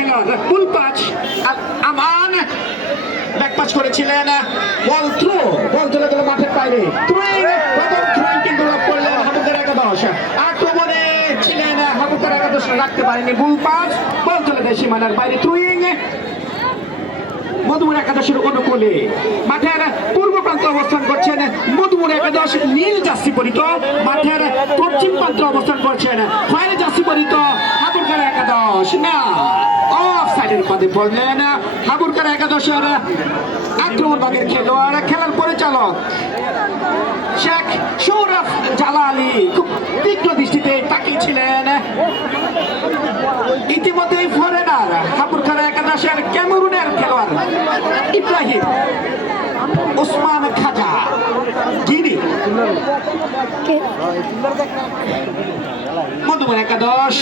খেলোয়াড় ফুল পাঁচ আমান back pass করেছিলেন বল থ্রো বল চলে গেল মাঠের বাইরে প্রথম থ্রোইং কিন্তু লাভ করলেন হাবুকের একাদশ আক্রমণে ছিলেন হাবুকের একাদশ রাখতে পারেনি ফুল পাঁচ বল চলে যায় সীমানার বাইরে থ্রোইং মধুমুর একাদশের অনুকূলে মাঠের পূর্ব প্রান্তে অবস্থান করছেন মধুমুর একাদশ নীল জার্সি পরিত মাঠের পশ্চিম প্রান্তে অবস্থান করছেন খয়েরি জার্সি পরিত হাবুরকার একাদশ না অফ সাইডের পদে পড়লেন হাবুরকার একাদশের আক্রমণ ভাগের খেলোয়াড় খেলার পরিচালক শেখ সৌরভ জালালি খুব তীক্ষ্ণ দৃষ্টিতে তাকিয়েছিলেন ইতিমধ্যেই ফরেনার হাবুরকার একাদশের ক্যামেরুনের খেলোয়াড় ইব্রাহিম ওসমান খাজা যিনি মধুমুর একাদশ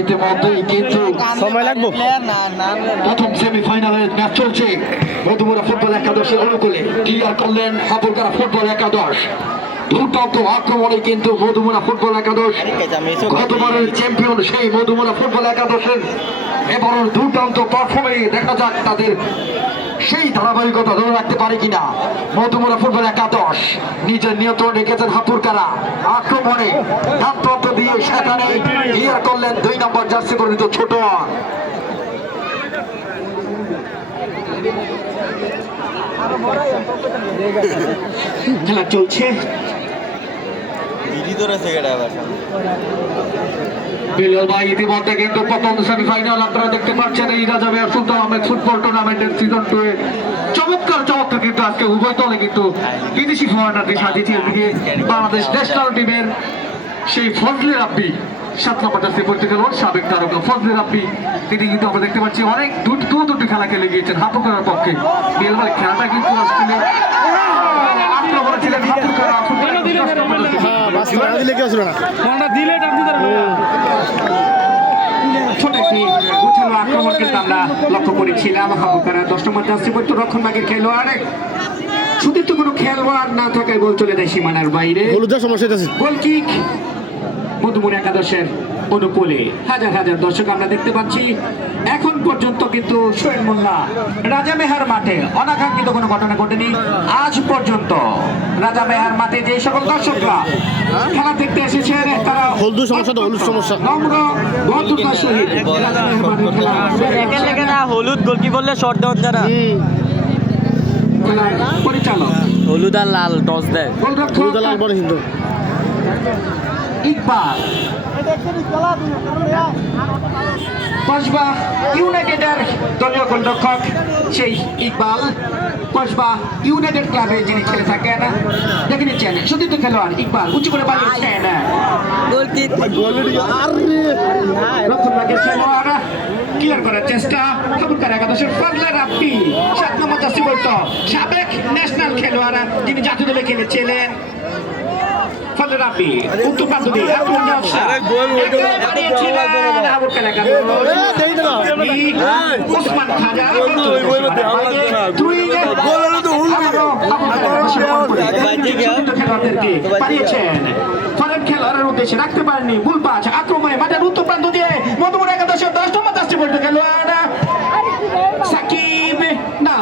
ইতিমধ্যেই কিন্তু সময় লাগবে প্রথম সেমিফাইনালের ম্যাচ চলছে মধুমুরা ফুটবল একাদশের অনুকূলে ক্লিয়ার করলেন হাবুরকারা ফুটবল একাদশ দুর্দান্ত আক্রমণে কিন্তু মধুমুরা ফুটবল একাদশ গতবারের চ্যাম্পিয়ন সেই মধুমুরা ফুটবল একাদশের এবার দুর্দান্ত পারফর্মে দেখা যাক তাদের সেই ধারাবাহিকতা ধরে রাখতে পারে কিনা মধুমুরা ফুটবল একাদশ নিজের নিয়ন্ত্রণ রেখেছেন হাবুরকারা আক্রমণে ডান দিয়ে সেখানে ক্লিয়ার করলেন 2 নম্বর জার্সি পরিহিত ছোট খেলা চলছে বিল্লাল ভাই ইতিমধ্যে কিন্তু প্রথম সেমিফাইনাল আপনারা দেখতে পাচ্ছেন এই রাজা মেয়ার সুলতান আহমেদ ফুটবল টুর্নামেন্টের সিজন 2 এ চমৎকার কিন্তু আজকে উভয় দলে কিন্তু বিদেশি ফরেনারদের সাজিয়েছে এদিকে বাংলাদেশ ন্যাশনাল টিমের সেই ফজলে রাব্বি 7 নম্বর জার্সি পরিহিত খেলোয়াড় সাবেক তারকা ফজলে রাব্বি তিনি কিন্তু আমরা দেখতে পাচ্ছি অনেক দুটি খেলা খেলে গিয়েছেন হাবুরকারার পক্ষে বিল্লাল ভাই খেলাটা কিন্তু আসলে আক্রমণে ছিলেন হাবুরকারা ছোট একটি গুছানো আক্রমণ কিন্তু আমরা লক্ষ্য করেছিলাম হাবুকারা 10 নম্বর জার্সি পরিহিত রক্ষণ ভাগের খেলোয়াড় সুদীপ্ত কোনো খেলোয়াড় না থাকায় বল চলে যায় সীমানার বাইরে গোল কিক মধুমুর একাদশের অনুকূলে হাজার হাজার দর্শক আমরা দেখতে পাচ্ছি এখন পর্যন্ত কিন্তু সোহেল মোল্লা রাজা মেহার মাঠে অনাকাঙ্ক্ষিত কোনো ঘটনা ঘটেনি আজ পর্যন্ত রাজা মেহার মাঠে যে সকল দর্শকরা খেলা দেখতে এসেছেন তারা নম্র ভদ্রতার সহিত রাজা মেহার মাঠে খেলা হলুদ গোল কি বললে শর্ট দেওয়ার যারা খেলার পরিচালক হলুদ আর লাল টস দেয় গোলরক্ষক ইকবাল কসবা ইউনাইটেডের দলীয় গোলরক্ষক সেই ইকবাল কসবা ইউনাইটেড ক্লাবে যিনি খেলে থাকেন দেখে নিচ্ছেন সতীর্থ খেলোয়াড় ইকবাল উঁচু করে বাড়িয়েছেন রক্ষণভাগের খেলোয়াড় ক্লিয়ার করার চেষ্টা হাবুরকার একাদশের ফজলে রাব্বি 7 নম্বর জার্সি পরিহিত সাবেক ন্যাশনাল খেলোয়াড় যিনি জাতীয় দলে খেলেছিলেন ফজলে রাব্বি উত্তর প্রান্ত দিয়ে ওসমান খাজা খেলোয়াড়দেরকে পাঠিয়েছেন ফরেন খেলোয়াড়ের উদ্দেশ্যে রাখতে পারেননি ভুল পাঁচ আক্রমণে মাঠের উত্তর প্রান্ত দিয়ে মধুমুর একাদশের 10 নম্বর জার্সি পরিহিত খেলোয়াড় সাকিব না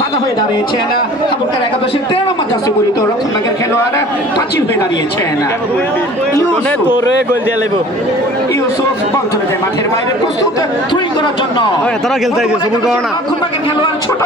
বাধা হয়ে দাঁড়িয়েছেন হাবুরকার একাদশের 13 নম্বর জার্সি পরিহিত রক্ষণ ভাগের খেলোয়াড় পাঁচিল হয়ে দাঁড়িয়েছেন ইউসুফ বল চলে যায় মাঠের বাইরে প্রস্তুত থ্রোইং করার জন্য তারা খেলতে চাইছে সবুর করো না রক্ষণ ভাগের খেলোয়াড় ছোট